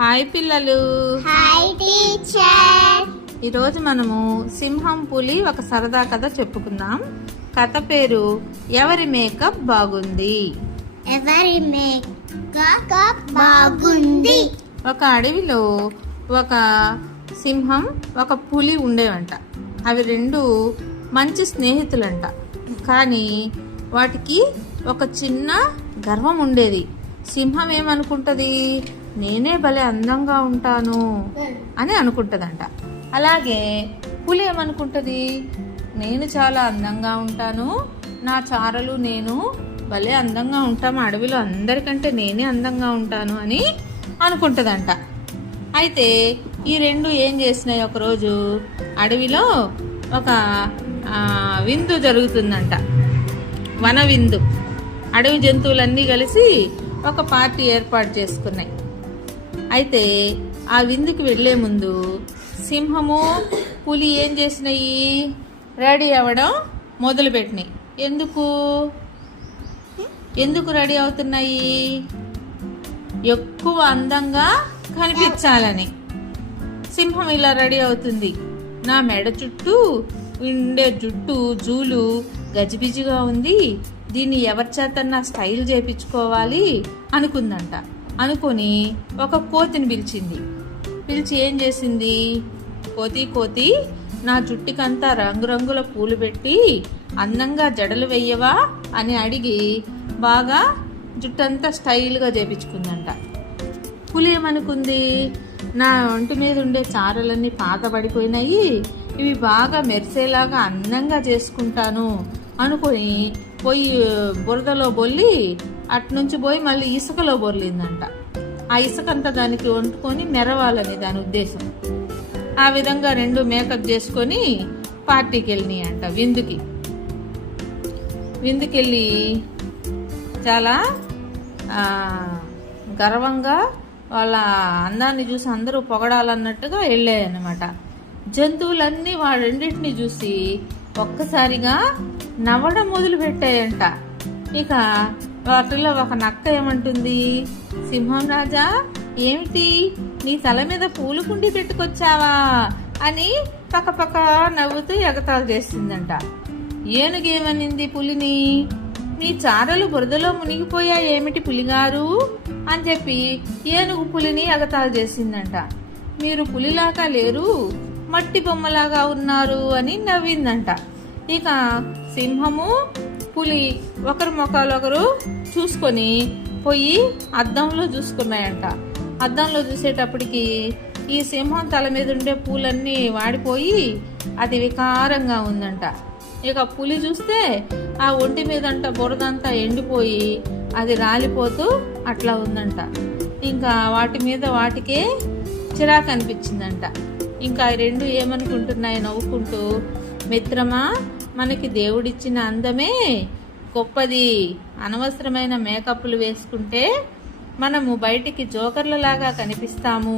Hi పిల్లలు. Hi teacher. ఈరోజు మనము సింహం పులి ఒక సరదా కథ చెప్పుకుందాం. కథ పేరు ఎవరి మేకప్ బాగుంది. ఎవరి మేకప్ బాగుంది. ఒక అడవిలో ఒక సింహం ఒక పులి ఉండేవంట. అవి రెండు మంచి స్నేహితులంట. కానీ వాటికి ఒక చిన్న గర్వం ఉండేది. సింహం ఏమనుకుంటది, నేనే భలే అందంగా ఉంటాను అని అనుకుంటదంట. అలాగే పులి ఏమనుకుంటది, నేను చాలా అందంగా ఉంటాను, నా చారలు నేను భలే అందంగా ఉంటాము, అడవిలో అందరికంటే నేనే అందంగా ఉంటాను అని అనుకుంటదంట. అయితే ఈ రెండు ఏం చేసినాయి, ఒకరోజు అడవిలో ఒక విందు జరుగుతుందంట, వన విందు. అడవి జంతువులన్నీ కలిసి ఒక పార్టీ ఏర్పాటు చేసుకున్నాయి. అయితే ఆ విందుకి వెళ్లే ముందు సింహము పులి ఏం చేసినాయి, రెడీ అవ్వడం మొదలుపెట్టినాయి. ఎందుకు రెడీ అవుతున్నాయి, ఎక్కువ అందంగా కనిపించాలని. సింహం ఇలా రెడీ అవుతుంది, నా మెడ చుట్టూ ఉండే జుట్టు జూలు గజిబిజిగా ఉంది, దీన్ని ఎవరి చేతన్నా స్టైల్ చేయించుకోవాలి అనుకుందంట. అనుకొని ఒక కోతిని పిలిచి ఏం చేసింది, కోతి నా జుట్టుకంతా రంగురంగుల పూలు పెట్టి అందంగా జడలు వెయ్యవా అని అడిగి బాగా జుట్టంతా స్టైల్గా చేపించుకుందంట. పులి ఏమనుకుంది, నా ఒంటి మీద ఉండే చారలన్నీ పాత పడిపోయినాయి, ఇవి బాగా మెరిసేలాగా అందంగా చేసుకుంటాను అనుకొని పోయి బురదలో బొల్లి అట్నుంచి పోయి మళ్ళీ ఇసుకలో బొర్లిందంట. ఆ ఇసుకంతా దానికి వండుకొని మెరవాలని దాని ఉద్దేశం. ఆ విధంగా రెండు మేకప్ చేసుకొని పార్టీకి వెళ్ళినాయి అంట. విందుకెళ్ళి చాలా గర్వంగా వాళ్ళ అందాన్ని చూసి అందరూ పొగడాలన్నట్టుగా వెళ్ళాయి అన్నమాట. జంతువులన్నీ రెండింటిని చూసి ఒక్కసారిగా నవ్వడం మొదలు పెట్టాయంట. ఇక వాటిలో ఒక నక్క ఏమంటుంది, సింహం రాజా ఏమిటి, నీ తల మీద పూలు కుండి పెట్టుకొచ్చావా అని పక్కపక్క నవ్వుతూ ఎగతాళి చేసిందంట. ఏనుగేమనింది పులిని, నీ చారలు బురదలో మునిగిపోయా ఏమిటి పులిగారు అని చెప్పి ఏనుగు పులిని ఎగతాళి చేసిందంట. మీరు పులిలాగా లేరు, మట్టి బొమ్మలాగా ఉన్నారు అని నవ్విందంట. ఇక సింహము పులి ఒకరి ముఖాలు ఒకరు చూసుకొని పోయి అద్దంలో చూసుకున్నాయంట. అద్దంలో చూసేటప్పటికి ఈ సింహం తల మీద ఉండే పూలన్నీ వాడిపోయి అది వికారంగా ఉందంట. ఇక పులి చూస్తే ఆ ఒంటి మీదంట బురదంతా ఎండిపోయి అది రాలిపోతూ అట్లా ఉందంట. ఇంకా వాటి మీద వాటికే చిరాకు అనిపించిందంట. ఇంకా ఈ రెండు ఏమనుకుంటున్నాయి నవ్వుకుంటూ, మిత్రమా మనకి దేవుడిచ్చిన అందమే గొప్పది, అనవసరమైన మేకప్లు వేసుకుంటే మనము బయటికి జోకర్లలాగా కనిపిస్తాము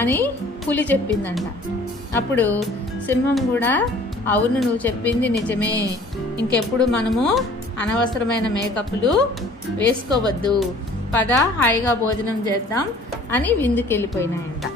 అని పులి చెప్పిందంట. అప్పుడు సింహం కూడా, అవును నువ్వు చెప్పింది నిజమే, ఇంకెప్పుడు మనము అనవసరమైన మేకప్లు వేసుకోవద్దు, పద హాయిగా భోజనం చేద్దాం అని విందుకెళ్ళిపోయినాయంట.